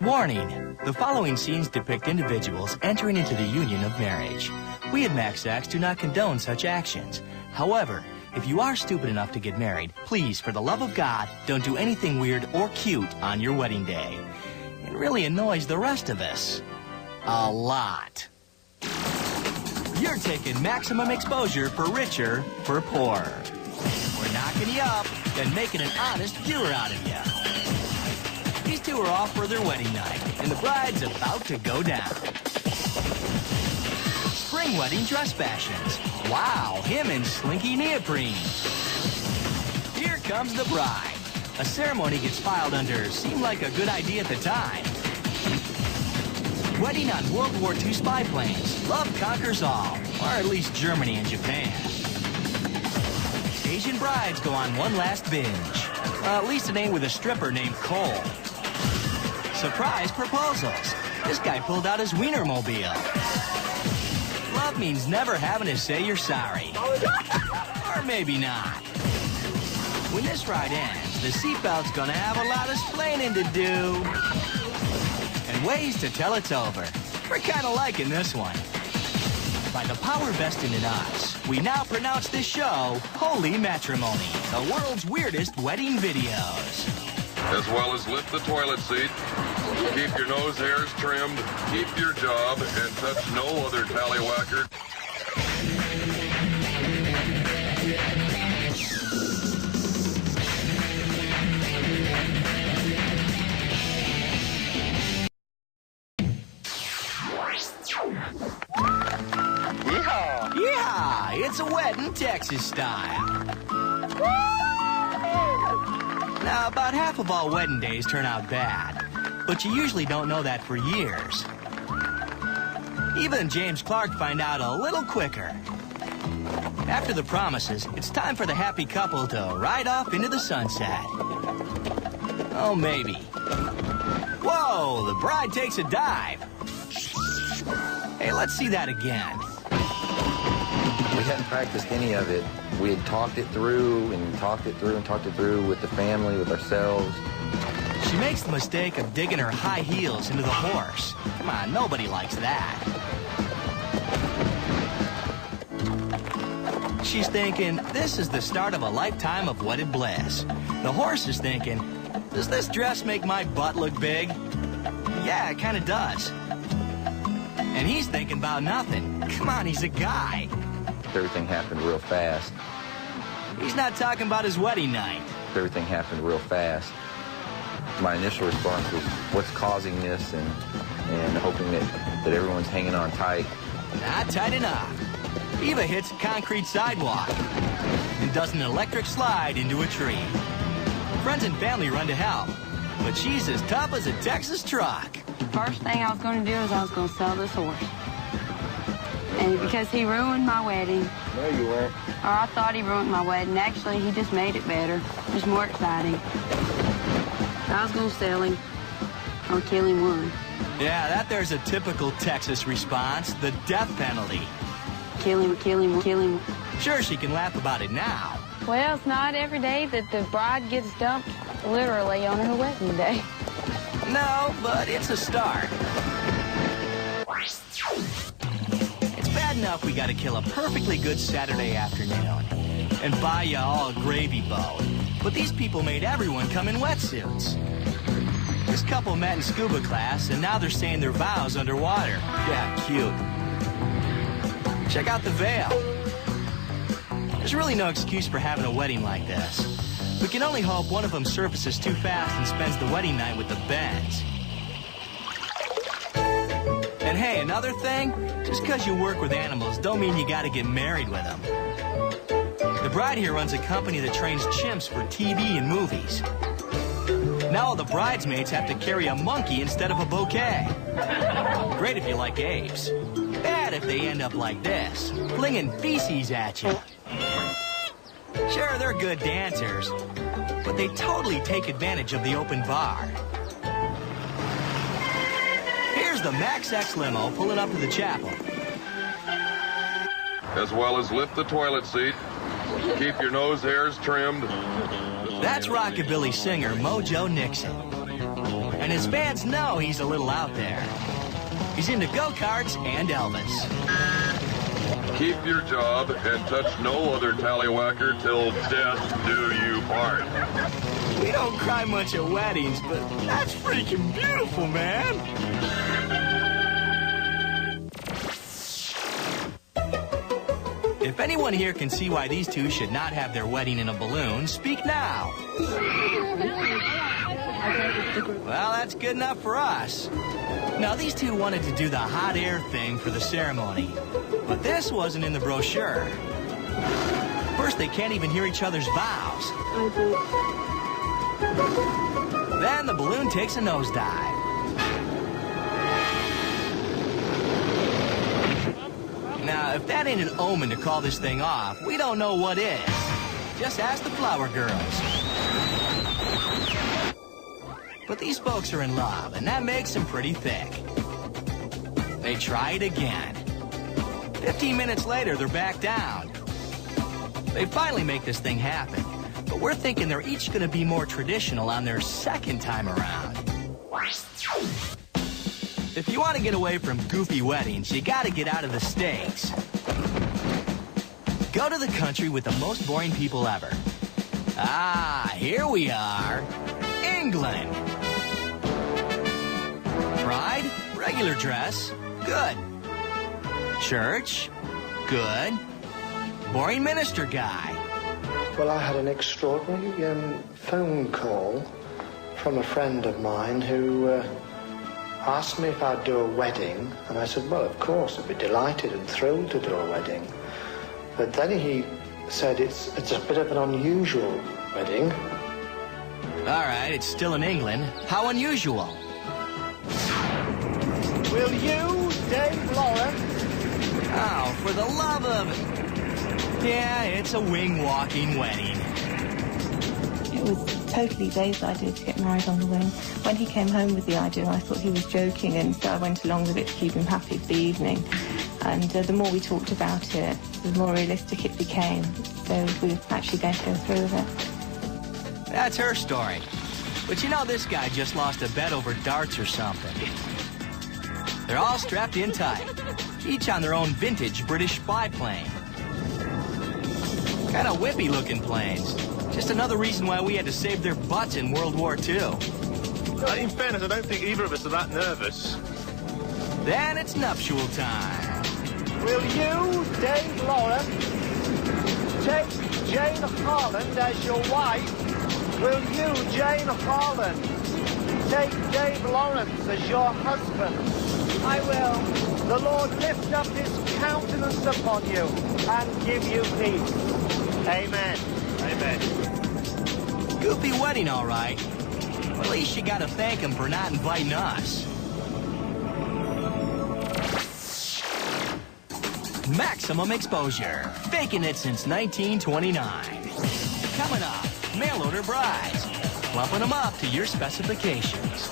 Warning, the following scenes depict individuals entering into the union of marriage. We at MaxX do not condone such actions. However, if you are stupid enough to get married, please, for the love of God, don't do anything weird or cute on your wedding day. It really annoys the rest of us. A lot. You're taking maximum exposure for richer, for poorer. We're knocking you up, then making an honest viewer out of you. These two are off for their wedding night, and the bride's about to go down. Spring wedding dress fashions. Wow, him in slinky neoprene. Here comes the bride. A ceremony gets filed under seemed like a good idea at the time. Wedding on World War II spy planes. Love conquers all, or at least Germany and Japan. Asian brides go on one last binge. At least it ain't with a stripper named Cole. Surprise proposals. This guy pulled out his Wienermobile. Love means never having to say you're sorry. Or maybe not. When this ride ends, the seatbelt's gonna have a lot of splaining to do. And ways to tell it's over. We're kinda liking this one. By the power vested in us, we now pronounce this show Holy Matrimony, the world's weirdest wedding videos. As well as lift the toilet seat, keep your nose hairs trimmed, keep your job, and touch no other tallywhacker. Yeehaw! Yeah, it's a wedding Texas style. Now, about half of all wedding days turn out bad, but you usually don't know that for years. Eva and James Clark find out a little quicker. After the promises, it's time for the happy couple to ride off into the sunset. Oh, maybe. Whoa, the bride takes a dive. Hey, let's see that again. We hadn't practiced any of it. We had talked it through and talked it through and talked it through with the family, with ourselves. She makes the mistake of digging her high heels into the horse. Come on, nobody likes that. She's thinking, this is the start of a lifetime of wedded bliss. The horse is thinking, does this dress make my butt look big? Yeah, it kind of does. And he's thinking about nothing. Come on, he's a guy. Everything happened real fast. He's not talking about his wedding night. Everything happened real fast. My initial response was, what's causing this? And hoping that everyone's hanging on tight. Not tight enough. Eva hits a concrete sidewalk and does an electric slide into a tree. Friends and family run to help, but she's as tough as a Texas truck. First thing I was going to do is I was going to sell this horse. And because he ruined my wedding. No, you weren't. Or I thought he ruined my wedding. Actually, he just made it better. It was more exciting. I was going to sell him or kill him one. Yeah, that there's a typical Texas response, the death penalty. Kill him, kill him, kill him. Sure, she can laugh about it now. Well, it's not every day that the bride gets dumped literally on her wedding day. No, but it's a start. It's bad enough we gotta kill a perfectly good Saturday afternoon and buy you all a gravy boat. But these people made everyone come in wetsuits. This couple met in scuba class, and now they're saying their vows underwater. Yeah, cute. Check out the veil. There's really no excuse for having a wedding like this. We can only hope one of them surfaces too fast and spends the wedding night with the bends. And hey, another thing, just because you work with animals don't mean you gotta get married with them. The bride here runs a company that trains chimps for TV and movies. Now all the bridesmaids have to carry a monkey instead of a bouquet. Great if you like apes. Bad if they end up like this, flinging feces at you. Sure, they're good dancers, but they totally take advantage of the open bar. Here's the MaxX limo pulling up to the chapel. As well as lift the toilet seat, keep your nose hairs trimmed. That's rockabilly singer Mojo Nixon. And his fans know he's a little out there. He's into go-karts and Elvis. Keep your job and touch no other tallywhacker till death do you part. We don't cry much at weddings, but that's freaking beautiful, man. If anyone here can see why these two should not have their wedding in a balloon, speak now. Well, that's good enough for us. Now, these two wanted to do the hot air thing for the ceremony, but this wasn't in the brochure. First, they can't even hear each other's vows. Then the balloon takes a nosedive. Now, if that ain't an omen to call this thing off, we don't know what is. Just ask the flower girls. But these folks are in love, and that makes them pretty thick. They try it again. 15 minutes later, they're back down. They finally make this thing happen, but we're thinking they're each going to be more traditional on their second time around. If you want to get away from goofy weddings, you got to get out of the States. Go to the country with the most boring people ever. Ah, here we are. England. Bride, regular dress, good. Church, good. Boring minister guy. Well, I had an extraordinary phone call from a friend of mine who asked me if I'd do a wedding, and I said, well, of course, I'd be delighted and thrilled to do a wedding. But then he said it's a bit of an unusual wedding. All right, it's still in England. How unusual? Will you, Dave Lawrence? Oh, for the love of... Yeah, it's a wing-walking wedding. It was totally Dave's idea to get married on the wing. When he came home with the idea, I thought he was joking, and so I went along with it to keep him happy for the evening. And the more we talked about it, the more realistic it became. So we were actually going to go through with it. That's her story. But you know, this guy just lost a bet over darts or something. They're all strapped in tight, each on their own vintage British spy plane. Kind of whippy-looking planes. Just another reason why we had to save their butts in World War II. In fairness, I don't think either of us are that nervous. Then it's nuptial time. Will you, Dave Lawrence, take Jane Harland as your wife? Will you, Jane Harland, take Dave Lawrence as your husband? I will. The Lord lift up his countenance upon you and give you peace. Amen. Amen. Goofy wedding, all right. Well, at least you gotta thank him for not inviting us. Maximum exposure. Faking it since 1929. Coming up, mail-order brides. Plumping them up to your specifications.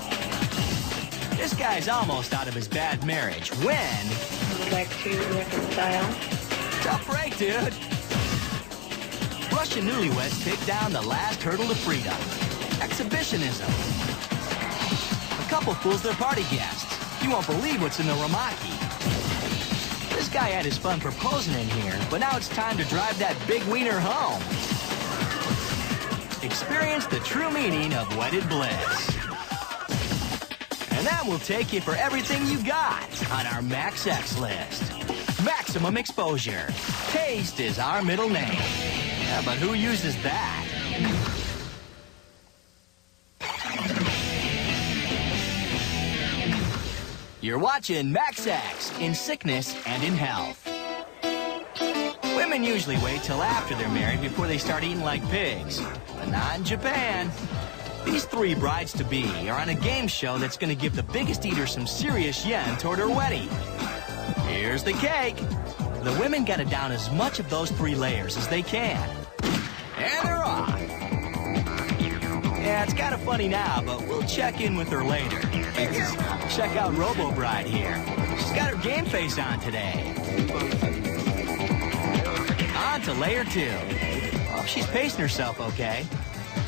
This guy's almost out of his bad marriage. When? I would like to reconcile. Tough break, dude. Russian newlyweds take down the last hurdle to freedom. Exhibitionism. A couple fools their party guests. You won't believe what's in the Ramaki. This guy had his fun proposing in here, but now it's time to drive that big wiener home. Experience the true meaning of wedded bliss. And that will take you for everything you got on our Max X list. Maximum exposure. Taste is our middle name. Yeah, but who uses that? You're watching Max X in sickness and in health. Women usually wait till after they're married before they start eating like pigs. But not in Japan. These three brides-to-be are on a game show that's going to give the biggest eater some serious yen toward her wedding. Here's the cake. The women got to down as much of those 3 layers as they can. And they're off. Yeah, it's kind of funny now, but we'll check in with her later. Check out Robo-Bride here. She's got her game face on today. On to layer 2. Oh, she's pacing herself okay.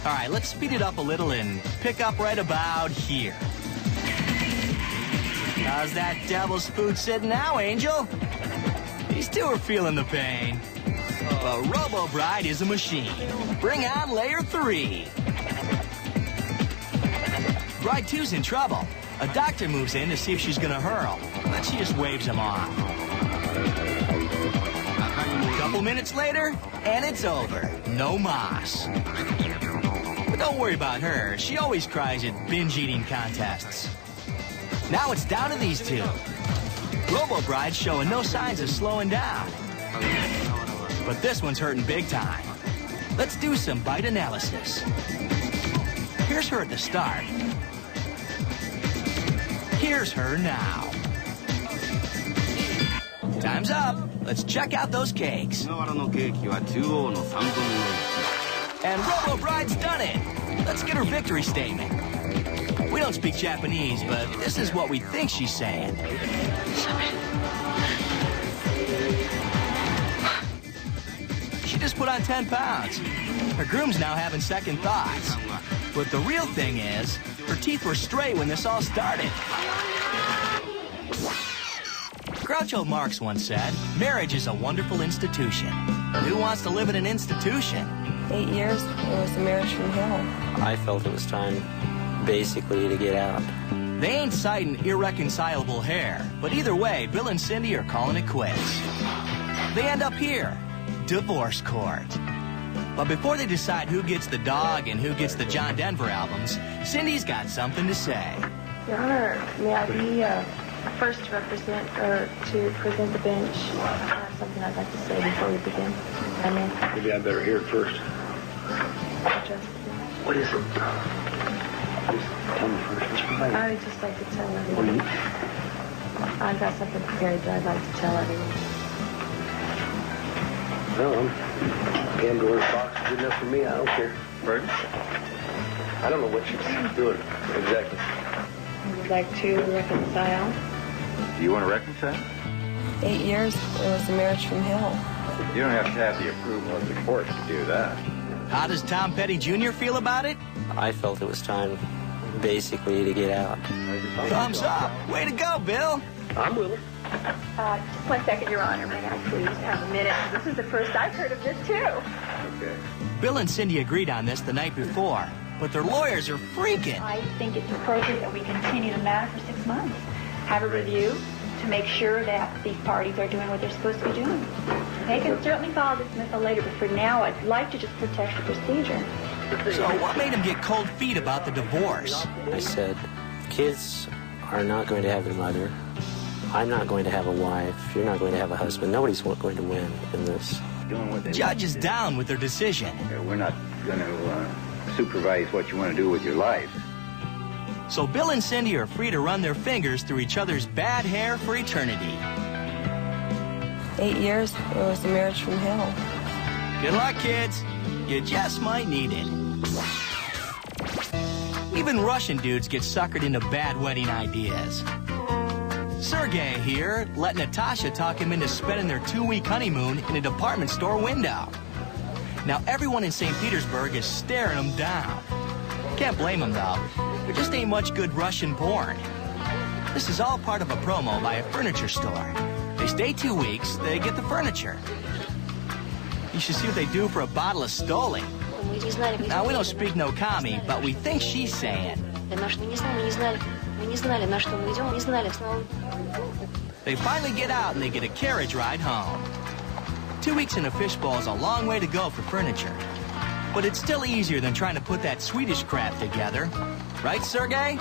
All right, let's speed it up a little and pick up right about here. How's that devil's food sitting now, Angel? These two are feeling the pain. But Robo-Bride is a machine. Bring on layer 3. Bride 2's in trouble. A doctor moves in to see if she's gonna hurl, but she just waves him off. A couple minutes later, and it's over. No mas. But don't worry about her. She always cries at binge-eating contests. Now it's down to these two. Robo-Bride's showing no signs of slowing down. But this one's hurting big time. Let's do some bite analysis. Here's her at the start. Here's her now. Time's up. Let's check out those cakes. And Robo-Bride's done it. Let's get her victory statement. We don't speak Japanese, but this is what we think she's saying. She just put on 10 pounds. Her groom's now having second thoughts. But the real thing is, her teeth were straight when this all started. Groucho Marx once said, marriage is a wonderful institution. But who wants to live in an institution? 8 years, it was a marriage from hell. I felt it was time, basically, to get out. They ain't citing irreconcilable hair, but either way, Bill and Cindy are calling it quits. They end up here, divorce court. But before they decide who gets the dog and who gets the John Denver albums, Cindy's got something to say. Your Honor, may I be first to represent or to present the bench? I have something I'd like to say before we begin. I mean, maybe I better hear it first. What is it? Just tell me first. I would just like to tell everyone. I've got something prepared that I'd like to tell everyone. No, Pandora's box is good enough for me. I don't care. Pardon? I don't know what she's doing exactly. I would like to reconcile. Do you want to reconcile? 8 years, it was a marriage from hell. You don't have to have the approval of the court to do that. How does Tom Petty Jr. feel about it? I felt it was time, basically, to get out. Thumbs up. Way to go, Bill. I'm willing. Just 1 second, Your Honor. May I please have a minute? This is the first I've heard of this, too. Okay. Bill and Cindy agreed on this the night before, but their lawyers are freaking. I think it's appropriate that we continue the matter for 6 months. Have a review to make sure that these parties are doing what they're supposed to be doing. They can certainly file dismissal later, but for now, I'd like to just protect the procedure. So what made him get cold feet about the divorce? I said, kids are not going to have their mother. I'm not going to have a wife. You're not going to have a husband. Nobody's going to win in this. Judge is down with their decision. We're not going to supervise what you want to do with your life. So Bill and Cindy are free to run their fingers through each other's bad hair for eternity. 8 years, it was a marriage from hell. Good luck, kids. You just might need it. Even Russian dudes get suckered into bad wedding ideas. Sergei here let Natasha talk him into spending their 2-week honeymoon in a department store window. Now everyone in St. Petersburg is staring them down. Can't blame them, though. There just ain't much good Russian porn. This is all part of a promo by a furniture store. They stay 2 weeks, they get the furniture. You should see what they do for a bottle of Stoli. Now, we don't speak no kami, but we think she's saying. They finally get out and they get a carriage ride home. 2 weeks in a fishbowl is a long way to go for furniture. But it's still easier than trying to put that Swedish crap together. Right, Sergei?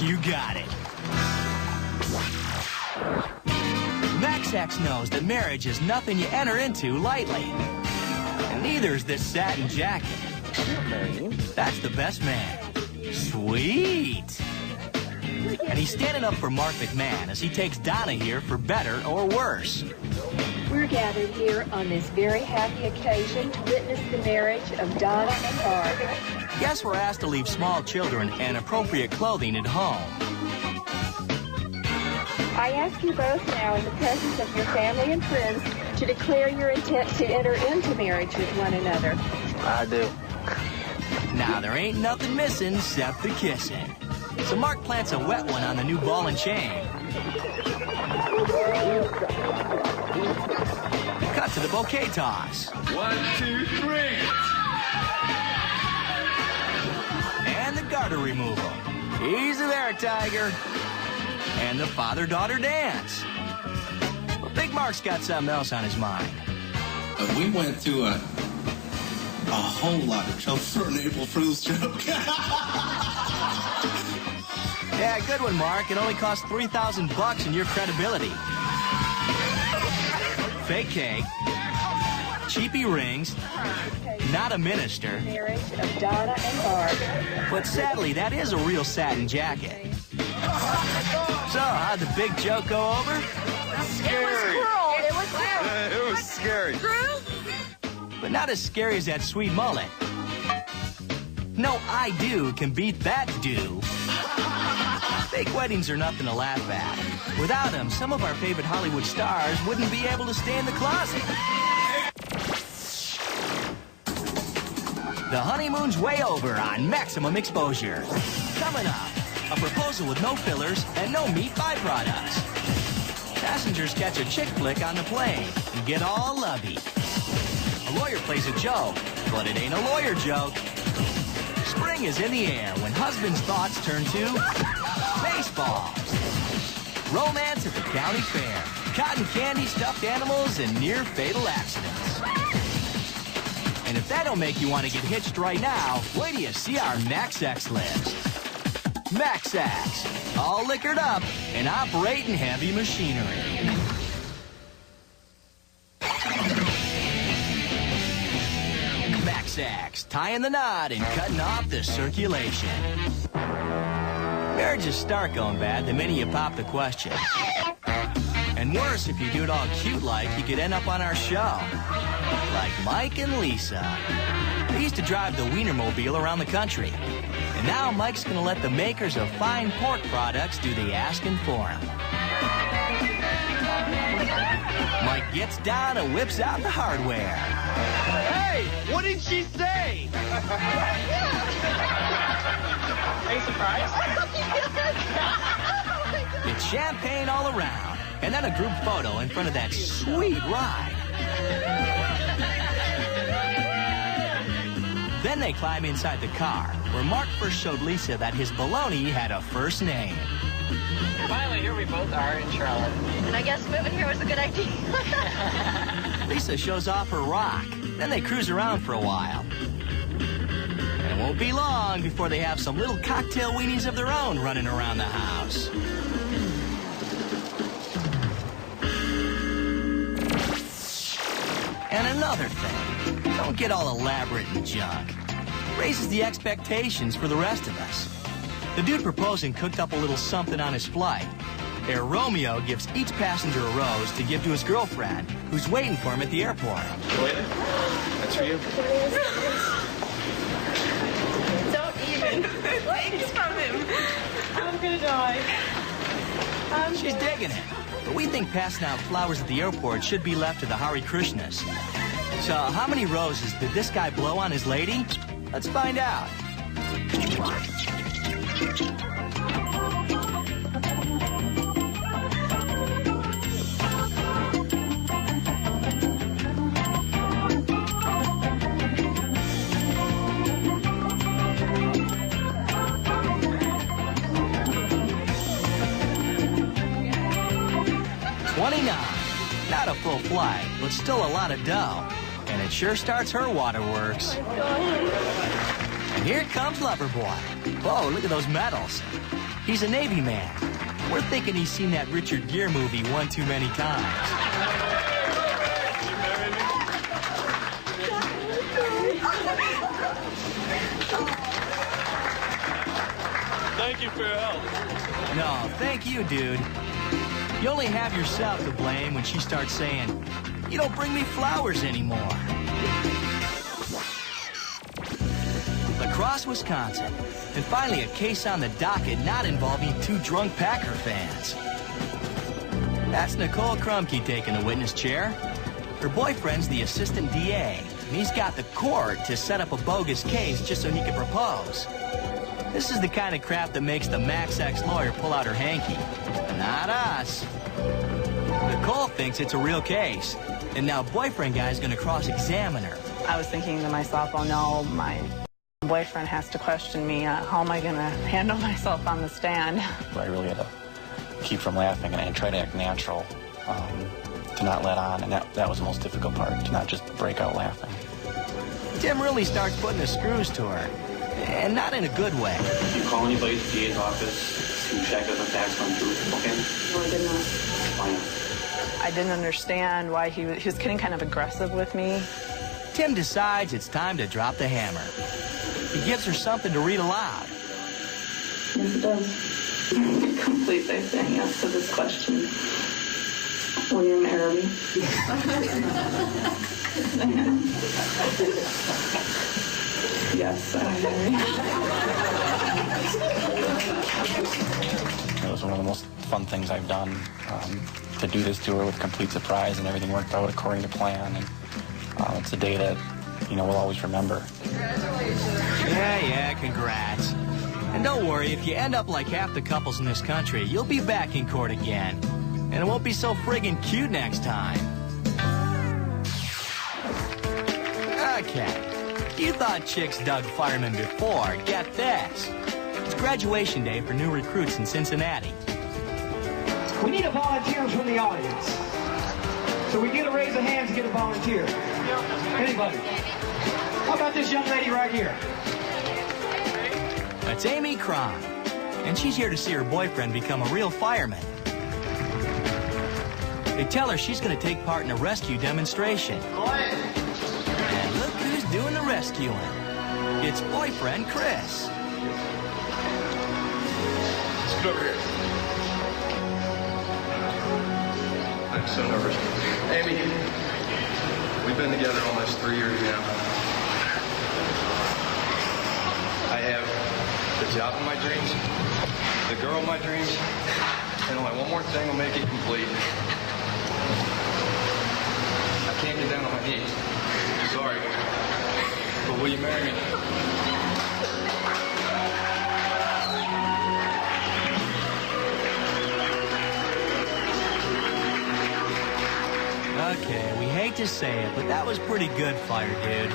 You got it. Max X knows that marriage is nothing you enter into lightly. And neither is this satin jacket. That's the best man. Sweet. And he's standing up for Mark McMahon as he takes Donna here for better or worse. We're gathered here on this very happy occasion to witness the marriage of Donna and Mark. Guests were asked to leave small children and appropriate clothing at home. I ask you both now, in the presence of your family and friends, to declare your intent to enter into marriage with one another. I do. Now, there ain't nothing missing except the kissing. So Mark plants a wet one on the new ball and chain. Cut to the bouquet toss. 1, 2, 3. And the garter removal. Easy there, Tiger. And the father-daughter dance. Well, Big Mark's got something else on his mind. We went through a whole lot of trouble for an April Fool's joke. Yeah, good one, Mark. It only cost $3,000 in your credibility. Fake cake, cheapy rings, not a minister. Marriage of Donna and Mark. But sadly, that is a real satin jacket. So, how'd the big joke go over? Scary. It was cruel. It was scary. But not as scary as that sweet mullet. No I do can beat that do. Fake weddings are nothing to laugh at. Without them, some of our favorite Hollywood stars wouldn't be able to stay in the closet. The honeymoon's way over on Maximum Exposure. Coming up, a proposal with no fillers and no meat byproducts. Passengers catch a chick flick on the plane and get all lovey. A lawyer plays a joke, but it ain't a lawyer joke. Spring is in the air when husbands' thoughts turn to baseballs. Romance at the county fair. Cotton candy, stuffed animals, and near-fatal accidents. And if that don't make you want to get hitched right now, wait till you see our Max X list. Max X, all liquored up and operating heavy machinery. Max X, tying the knot and cutting off the circulation. Marriage is stark going bad the minute you pop the question. And worse, if you do it all cute-like, you could end up on our show. Like Mike and Lisa. They used to drive the Wienermobile around the country. And now Mike's gonna let the makers of fine pork products do the asking for him. Mike gets down and whips out the hardware. Hey, what did she say? Are you surprised? It's champagne all around, and then a group photo in front of that sweet ride. Then they climb inside the car, where Mark first showed Lisa that his baloney had a first name. Finally, here we both are in Charlotte. And I guess moving here was a good idea. Lisa shows off her rock. Then they cruise around for a while. And it won't be long before they have some little cocktail weenies of their own running around the house. And another thing, don't get all elaborate and junk. Raises the expectations for the rest of us. The dude proposing cooked up a little something on his flight. Air Romeo gives each passenger a rose to give to his girlfriend, who's waiting for him at the airport. Wait, that's for you. Don't even. It's from him. I'm gonna die. She's digging it. But we think passing out flowers at the airport should be left to the Hare Krishnas. So how many roses did this guy blow on his lady? Let's find out. Not a full flight, but still a lot of dough. And it sure starts her waterworks. And here comes Loverboy. Whoa, look at those medals. He's a Navy man. We're thinking he's seen that Richard Gere movie one too many times. Thank you for your help. No, thank you, dude. You only have yourself to blame when she starts saying, "You don't bring me flowers anymore." Lacrosse, Wisconsin. And finally a case on the docket not involving two drunk Packer fans. That's Nicole Krumke taking the witness chair. Her boyfriend's the assistant DA, and he's got the court to set up a bogus case just so he can propose. This is the kind of crap that makes the Max X lawyer pull out her hanky. Not us. Nicole thinks it's a real case. And now boyfriend guy's gonna cross-examine her. I was thinking to myself, oh no, my boyfriend has to question me. How am I gonna handle myself on the stand? I really had to keep from laughing and try to act natural, to not let on. And that was the most difficult part, to not just break out laughing. Tim really starts putting the screws to her. And not in a good way. If you call anybody at the DA's office to check if the facts come true, okay? No, I did not. Why not? I didn't understand why he was getting kind of aggressive with me. Tim decides it's time to drop the hammer. He gives her something to read aloud. Yes, it does. Complete by saying yes to this question. Will you marry me? Yes, I marry. It was one of the most fun things I've done, to do this tour with complete surprise, and everything worked out according to plan. And it's a day that, we'll always remember. Yeah, congrats. And don't worry, if you end up like half the couples in this country, you'll be back in court again. And it won't be so friggin' cute next time. Okay. You thought chicks dug firemen before. Get this. It's graduation day for new recruits in Cincinnati. We need a volunteer from the audience. So we get a raise of hands to get a volunteer. Anybody? How about this young lady right here? That's Amy Cron. And she's here to see her boyfriend become a real fireman. They tell her she's going to take part in a rescue demonstration. And look who's doing the rescuing. It's boyfriend Chris. Scoot over here. I'm so nervous. Amy, we've been together almost 3 years now. I have the job of my dreams, the girl of my dreams, and only one more thing will make it complete. I can't get down on my knees. Sorry. But will you marry me? Okay, we hate to say it, but that was pretty good, Fire Dude.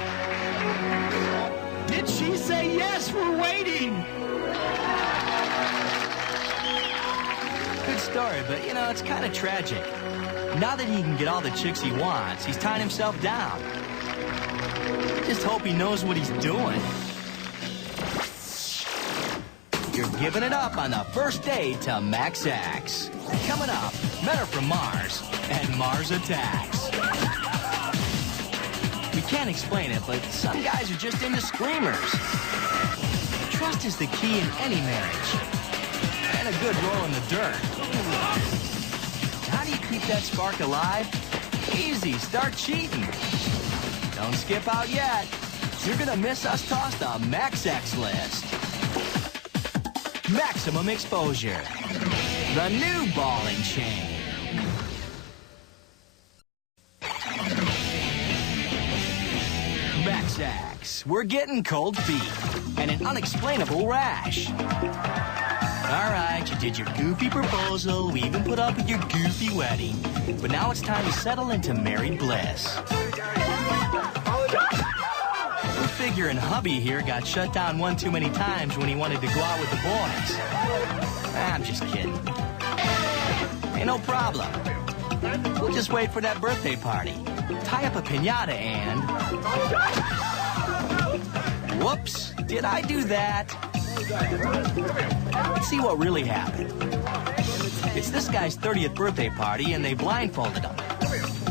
Did she say yes? We're waiting. Good story, but, it's kind of tragic. Now that he can get all the chicks he wants, he's tying himself down. Just hope he knows what he's doing. You're giving it up on the first date to Max X. Coming up, men are from Mars, and Mars attacks. We can't explain it, but some guys are just into screamers. Trust is the key in any marriage. And a good roll in the dirt. How do you keep that spark alive? Easy, start cheating. Don't skip out yet. You're gonna miss us toss the Max X list. Maximum exposure. The new ball and chain. Max X. We're getting cold feet and an unexplainable rash. All right, you did your goofy proposal. We even put up with your goofy wedding. But now it's time to settle into married bliss. We're figuring hubby here got shut down one too many times when he wanted to go out with the boys. I'm just kidding. Ain't no problem. We'll just wait for that birthday party. Tie up a piñata and... Whoops, did I do that? Let's see what really happened. It's this guy's 30th birthday party, and they blindfolded him.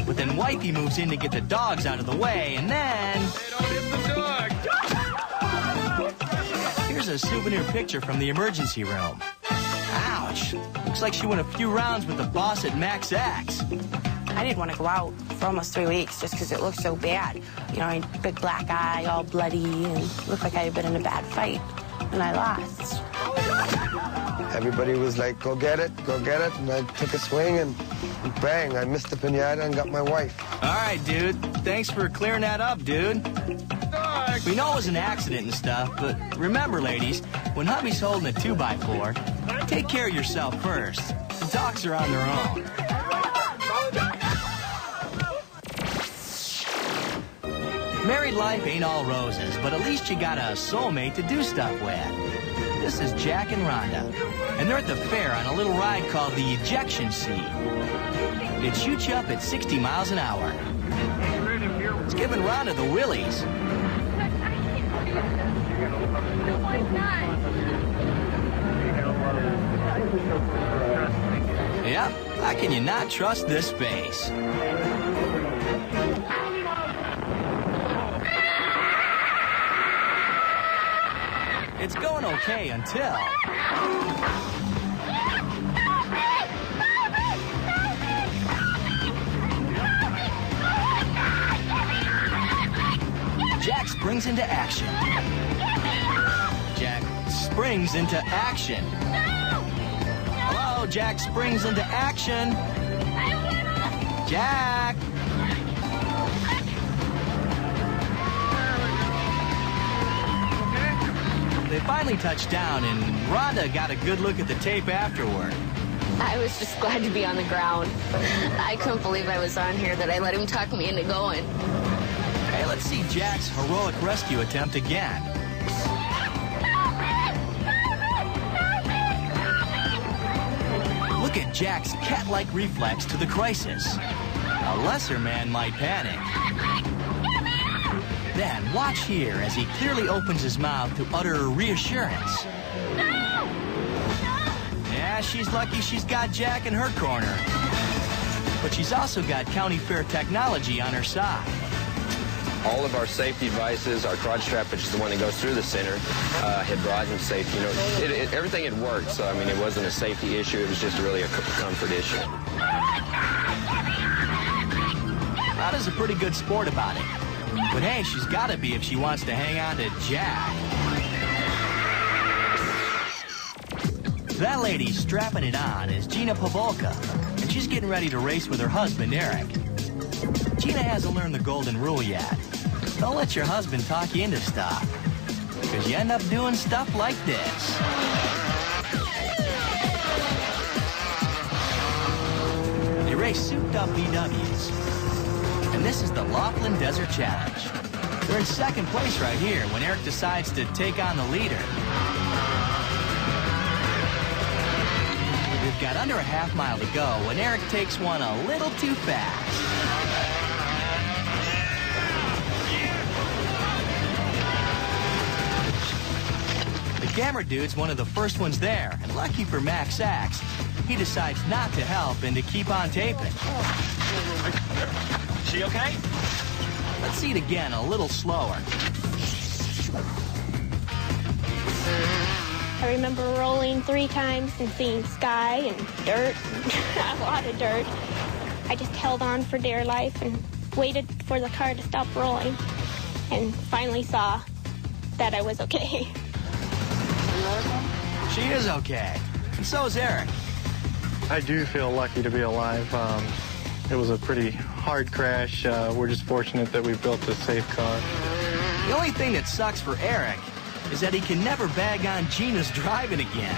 But then wifey moves in to get the dogs out of the way, and then... Hey, don't hit the dog! Here's a souvenir picture from the emergency room. Ouch. Looks like she went a few rounds with the boss at Max X. I didn't want to go out for almost 3 weeks just because it looked so bad. I had a big black eye, all bloody, and looked like I had been in a bad fight. And I lost. Everybody was like, go get it. And I took a swing and bang, I missed the piñata and got my wife. All right, dude. Thanks for clearing that up, dude. We know it was an accident and stuff, but remember, ladies, when hubby's holding a 2x4, take care of yourself first. The dogs are on their own. Married life ain't all roses, but at least you got a soulmate to do stuff with. This is Jack and Rhonda, and they're at the fair on a little ride called the ejection seat. It shoots you up at 60 miles an hour. It's giving Rhonda the willies. Yep, how can you not trust this space? It's going okay until... Jack springs into action. Jack springs into action. Hello, Jack springs into action. Jack! They finally touched down, and Rhonda got a good look at the tape afterward. I was just glad to be on the ground. I couldn't believe I was on here, that I let him talk me into going. Hey, let's see Jack's heroic rescue attempt again. Look at Jack's cat-like reflex to the crisis. A lesser man might panic. Then watch here as he clearly opens his mouth to utter reassurance. Yeah, she's lucky she's got Jack in her corner. But she's also got county fair technology on her side. All of our safety devices, our crotch strap, which is the one that goes through the center, had brought him safety. You know, everything had worked, so I mean, it wasn't a safety issue. It was just really a comfort issue. Rhonda's a pretty good sport about it. But hey, she's got to be if she wants to hang on to Jack. That lady strapping it on is Gina Pavolka, and she's getting ready to race with her husband, Eric. Gina hasn't learned the golden rule yet. Don't let your husband talk you into stuff, because you end up doing stuff like this. They race souped-up VWs. And this is the Laughlin Desert Challenge. They're in second place right here when Eric decides to take on the leader. We've got under a half mile to go when Eric takes one a little too fast. The camera dude's one of the first ones there, and lucky for Max Axe, he decides not to help and to keep on taping. She okay? Let's see it again a little slower. I remember rolling 3 times and seeing sky and dirt, a lot of dirt. I just held on for dear life and waited for the car to stop rolling and finally saw that I was okay. She is okay, and so is Eric. I do feel lucky to be alive. It was a pretty hard crash. We're just fortunate that we built a safe car. The only thing that sucks for Eric is that he can never bag on Gina's driving again.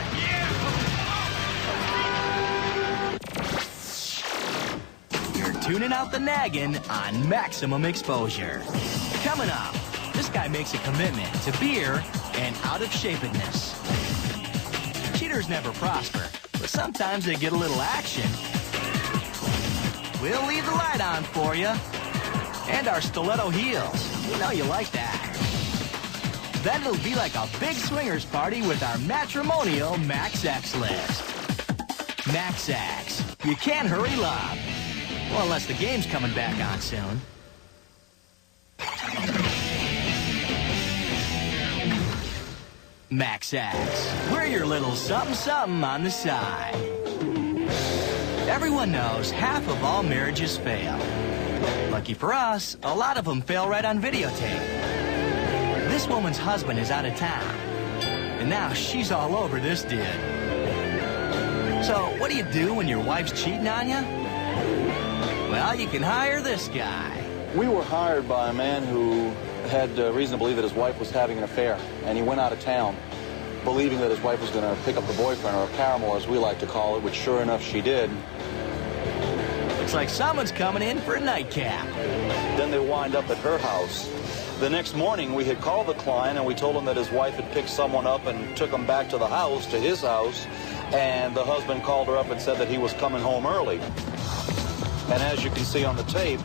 You're tuning out the nagging on Maximum Exposure. Coming up, this guy makes a commitment to beer and out-of-shapedness. Cheaters never prosper, but sometimes they get a little action. We'll leave the light on for you. And our stiletto heels. You know you like that. Then it'll be like a big swingers party with our matrimonial Max X list. Max X. You can't hurry love. Well, unless the game's coming back on soon. Max X. We're your little something-something on the side. Everyone knows half of all marriages fail. Lucky for us, a lot of them fail right on videotape. This woman's husband is out of town, and now she's all over this dude. So, what do you do when your wife's cheating on you? Well, you can hire this guy. We were hired by a man who had reason to believe that his wife was having an affair, and he went out of town, believing that his wife was going to pick up the boyfriend, or a paramour, as we like to call it, which sure enough she did. Looks like someone's coming in for a nightcap. Then they wind up at her house. The next morning, we had called the client, and we told him that his wife had picked someone up and took him back to the house, to his house, and the husband called her up and said that he was coming home early. And as you can see on the tape,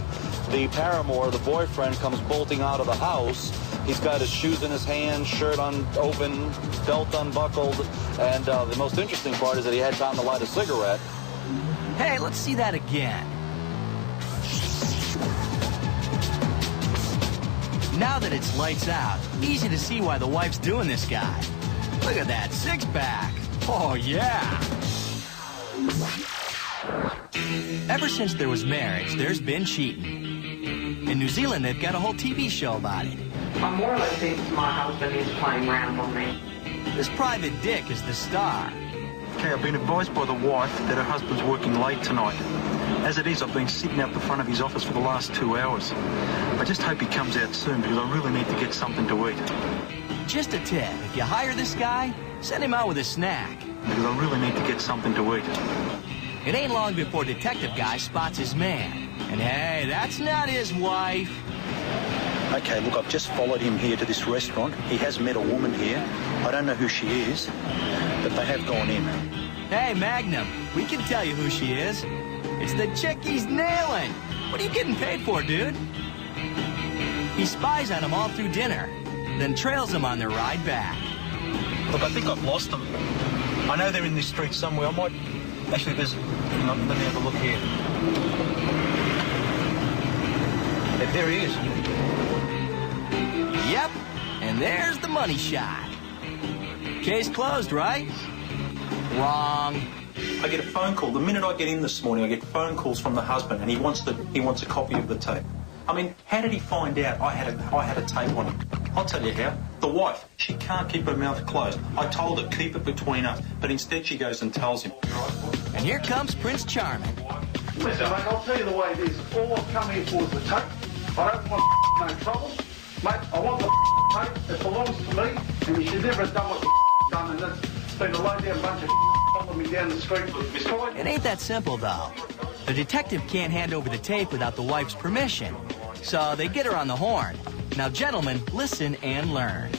the paramour, the boyfriend, comes bolting out of the house. He's got his shoes in his hand, shirt open, belt unbuckled, and the most interesting part is that he had time to light a cigarette. Hey, let's see that again. Now that it's lights out, easy to see why the wife's doing this guy. Look at that six-pack. Oh, yeah. Ever since there was marriage, there's been cheating. In New Zealand, they've got a whole TV show about it. I more or less think my husband is playing around on me. This private dick is the star. Okay, I've been advised by the wife that her husband's working late tonight. As it is, I've been sitting out the front of his office for the last 2 hours. I just hope he comes out soon because I really need to get something to eat. Just a tip, if you hire this guy, send him out with a snack. Because I really need to get something to eat. It ain't long before detective guy spots his man. And hey, that's not his wife. Okay, look, I've just followed him here to this restaurant. He has met a woman here. I don't know who she is, but they have gone in. Hey, Magnum, we can tell you who she is. It's the chick he's nailing. What are you getting paid for, dude? He spies on him all through dinner, then trails them on their ride back. Look, I think I've lost them. I know they're in this street somewhere. I might... Actually, there's... Hang on, let me have a look here. There he is. Yep, and there's the money shot. Case closed, right? Wrong. I get a phone call. The minute I get in this morning, I get phone calls from the husband, and he wants a copy of the tape. I mean, how did he find out I had a tape on him? I'll tell you how. The wife, she can't keep her mouth closed. I told her, keep it between us, but instead she goes and tells him. And here comes Prince Charming. Listen, mate, I'll tell you the way it is. All I've come here for is the tape. I don't want no trouble. Mate, I want the tape. It belongs to me, and you should never have done what you done, and that's been a low-down bunch of following me down the street. It ain't that simple, though. The detective can't hand over the tape without the wife's permission, so they get her on the horn. Now, gentlemen, listen and learn.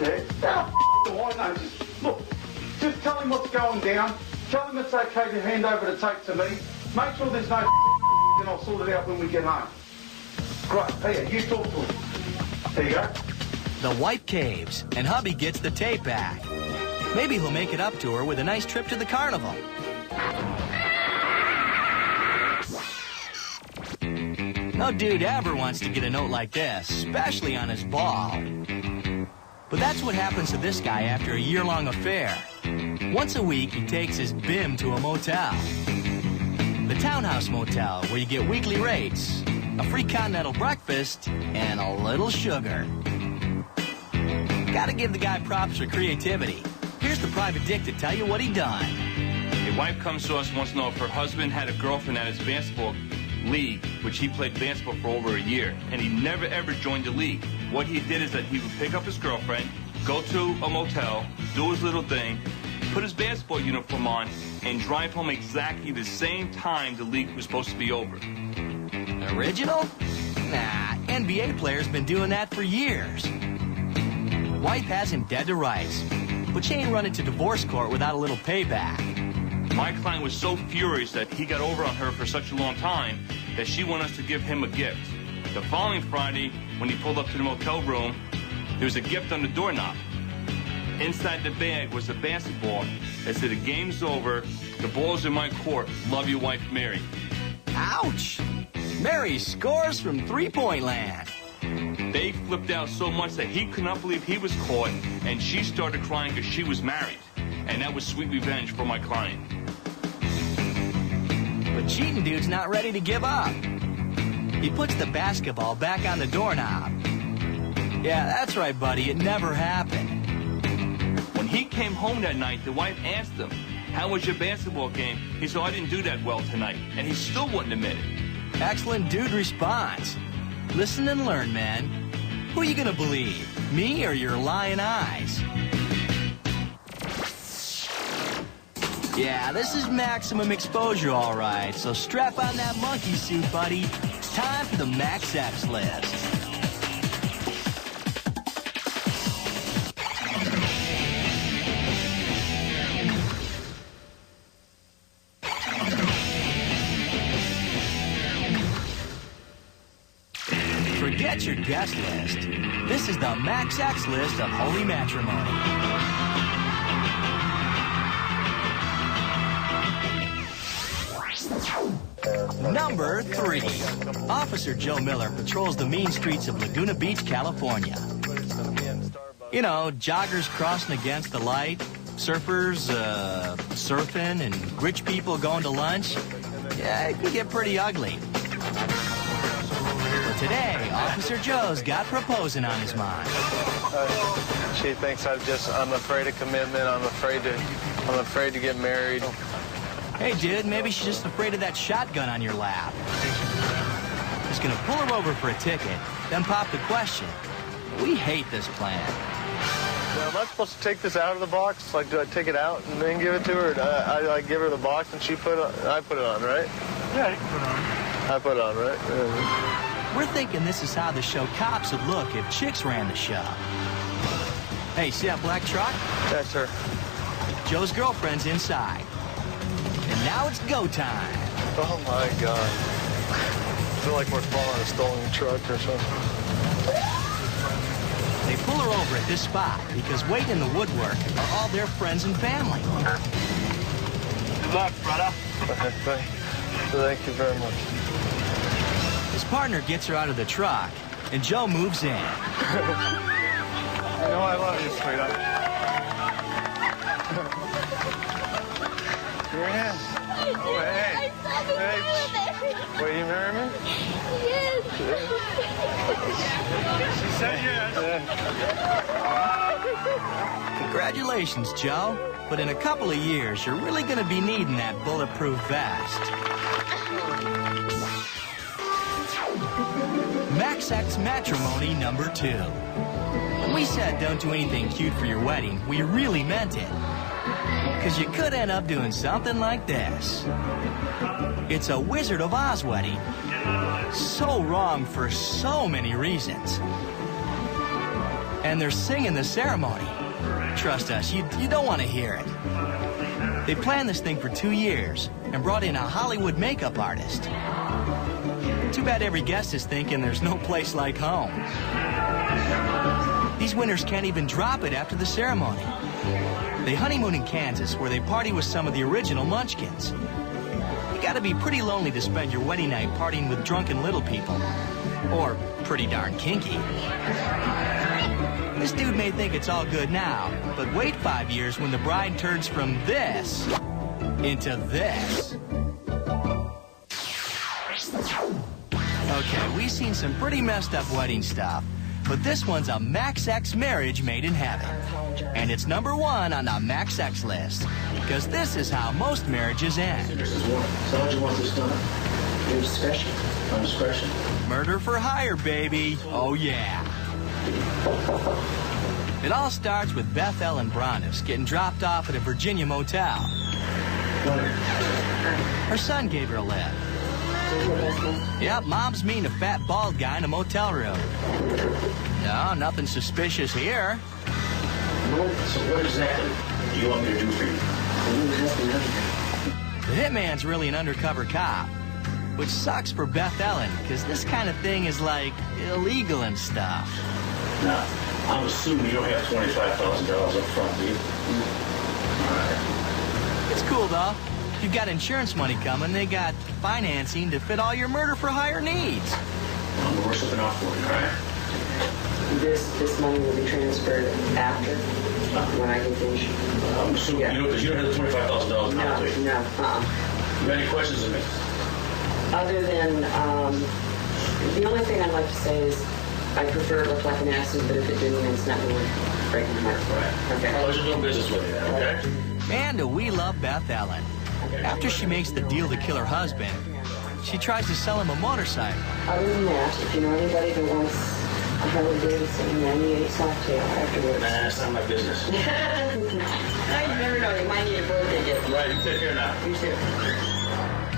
Yeah, why no? Look, just tell him what's going down. Tell him it's okay to hand over the tape to me. Make sure there's no and I'll sort it out when we get home. Great. Here, you talk to him. There you go. The wife caves, and hubby gets the tape back. Maybe he'll make it up to her with a nice trip to the carnival. No dude ever wants to get a note like this, especially on his ball. But that's what happens to this guy after a year-long affair. Once a week, he takes his bim to a motel. The Townhouse Motel, where you get weekly rates, a free continental breakfast, and a little sugar. Gotta give the guy props for creativity. Here's the private dick to tell you what he done. A wife comes to us and wants to know if her husband had a girlfriend at his basketball league, which he played basketball for over a year, and he never ever joined the league. What he did is that he would pick up his girlfriend, go to a motel, do his little thing, put his basketball uniform on, and drive home exactly the same time the league was supposed to be over. Original? Nah, NBA players been doing that for years. Wife has him dead to rights, but she ain't running to divorce court without a little payback. My client was so furious that he got over on her for such a long time that she wanted us to give him a gift. The following Friday, when he pulled up to the motel room, there was a gift on the doorknob. Inside the bag was a basketball that said, "The game's over, the ball's in my court, love your wife, Mary." Ouch! Mary scores from three-point land. They flipped out so much that he could not believe he was caught, and she started crying because she was married. And that was sweet revenge for my client. But cheating dude's not ready to give up. He puts the basketball back on the doorknob. Yeah, that's right, buddy. It never happened. When he came home that night, the wife asked him, "How was your basketball game?" He said, "I didn't do that well tonight." And he still wouldn't admit it. Excellent dude response. Listen and learn, man. Who are you gonna believe? Me or your lying eyes? Yeah, this is maximum exposure, all right. So strap on that monkey suit, buddy. It's time for the Max X list. Forget your guest list. This is the Max X list of holy matrimony. Number 3. Officer Joe Miller patrols the mean streets of Laguna Beach, California. You know, joggers crossing against the light, surfers surfing, and rich people going to lunch. Yeah, it can get pretty ugly. But today, Officer Joe's got proposing on his mind. She thinks I'm afraid of commitment. I'm afraid to get married. Hey, dude, maybe she's just afraid of that shotgun on your lap. Just gonna pull her over for a ticket, then pop the question. We hate this plan. Now, am I supposed to take this out of the box? Like, do I take it out and then give it to her? Or do I give her the box and she put it on? I put it on, right? Yeah, you can put it on. I put it on, right? Yeah. We're thinking this is how the show Cops would look if chicks ran the show. Hey, see that black truck? That's her. Joe's girlfriend's inside. And now it's go time. Oh, my God. I feel like we're following a stolen truck or something. They pull her over at this spot because waiting in the woodwork are all their friends and family. Good luck, brother. Thank you very much. His partner gets her out of the truck, and Joe moves in. You know I love you, sweetheart. Here it is. Oh, hey. Hey. Will you marry me? Yes. She said yes. Congratulations, Joe. But in a couple of years, you're really going to be needing that bulletproof vest. Max X Matrimony number 2. When we said don't do anything cute for your wedding, we really meant it. Because you could end up doing something like this. It's a Wizard of Oz wedding. So wrong for so many reasons. And they're singing the ceremony. Trust us, you don't want to hear it. They planned this thing for 2 years and brought in a Hollywood makeup artist. Too bad every guest is thinking there's no place like home. These winners can't even drop it after the ceremony. They honeymoon in Kansas, where they party with some of the original Munchkins. You gotta be pretty lonely to spend your wedding night partying with drunken little people. Or pretty darn kinky. This dude may think it's all good now, but wait 5 years when the bride turns from this into this. Okay, we've seen some pretty messed up wedding stuff, but this one's a Max X marriage made in heaven. And it's number 1 on the Max X list, because this is how most marriages end. So how'd you want this done? Your discretion. On discretion. Murder for hire, baby. Oh, yeah. It all starts with Beth Ellen Bronis getting dropped off at a Virginia motel. Her son gave her a lift. Yep, Mom's meeting a fat, bald guy in a motel room. No, nothing suspicious here. So what exactly do you want me to do for you? The hitman's really an undercover cop, which sucks for Beth Ellen, because this kind of thing is, like, illegal and stuff. Now, I'm assuming you don't have $25,000 up front, do you? All right. It's cool, though. If you've got insurance money coming, they got financing to fit all your murder-for-hire needs. I'm worth something out for you, all right? This money will be transferred after, when I get finished. I'm assuming, you know, because you don't have the $25,000 now, do you? No, You got any questions of me? Other than, the only thing I'd like to say is I prefer it look like an accident, but if it didn't, it's not going to break my heart. Right. Okay. I'll let you do business with you, okay? Man, do we love Beth Ellen. After she makes the deal to kill her husband, she tries to sell him a motorcycle. Other than that, if you know anybody that wants a Harley Davidson 98 Softail afterwards. Nah, that's not my business. No, you never know. You might need a birthday gift. Right, you take care now. You too.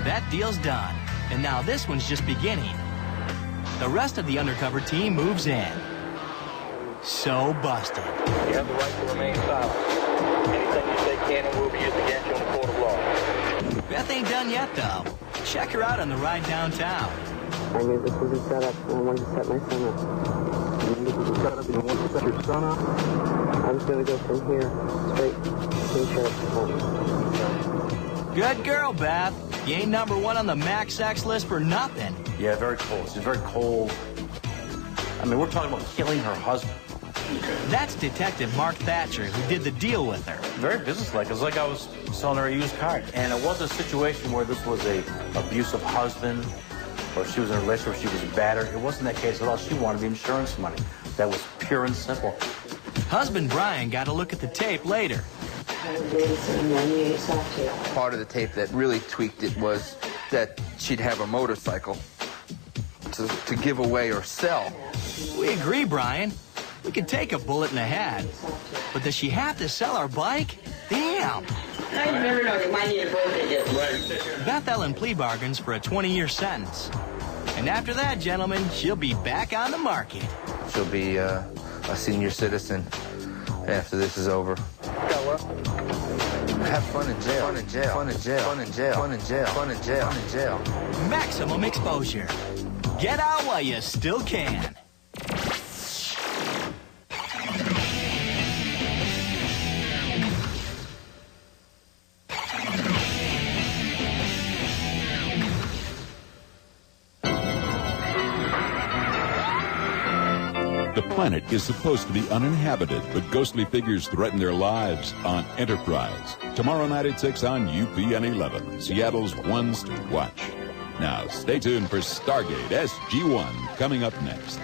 That deal's done, and now this one's just beginning. The rest of the undercover team moves in. So busted. You have the right to remain silent. Anything you say can and will be used against you in the court of law. Beth ain't done yet, though. Check her out on the ride downtown. I knew this was a setup, and I wanted to set my son up. You knew this was a setup, and you wanted to set your son up? I was going to go from here straight to the sheriff's department. Good girl, Beth. You ain't #1 on the Max Sex list for nothing. Yeah, very cold. She's very cold. I mean, we're talking about killing her husband. That's Detective Mark Thatcher, who did the deal with her. Very businesslike. It was like I was selling her a used car. And it wasn't a situation where this was a abusive husband or she was in a relationship where she was battered. It wasn't that case at all. She wanted the insurance money. That was pure and simple. Husband Brian got a look at the tape later. Part of the tape that really tweaked it was that she'd have a motorcycle to give away or sell. We agree, Brian. We could take a bullet in the head. But does she have to sell our bike? Damn. No, you never know. You might need a birthday gift. Right. Beth Ellen plea bargains for a 20-year sentence. And after that, gentlemen, she'll be back on the market. She'll be a senior citizen after this is over. Have fun in jail. Fun in jail. Fun in jail. Fun in jail. Fun in jail. Fun in jail. Fun in jail. Maximum exposure. Get out while you still can. The planet is supposed to be uninhabited, but ghostly figures threaten their lives on Enterprise. Tomorrow night at 6 on UPN 11, Seattle's ones to watch. Now, stay tuned for Stargate SG-1 coming up next.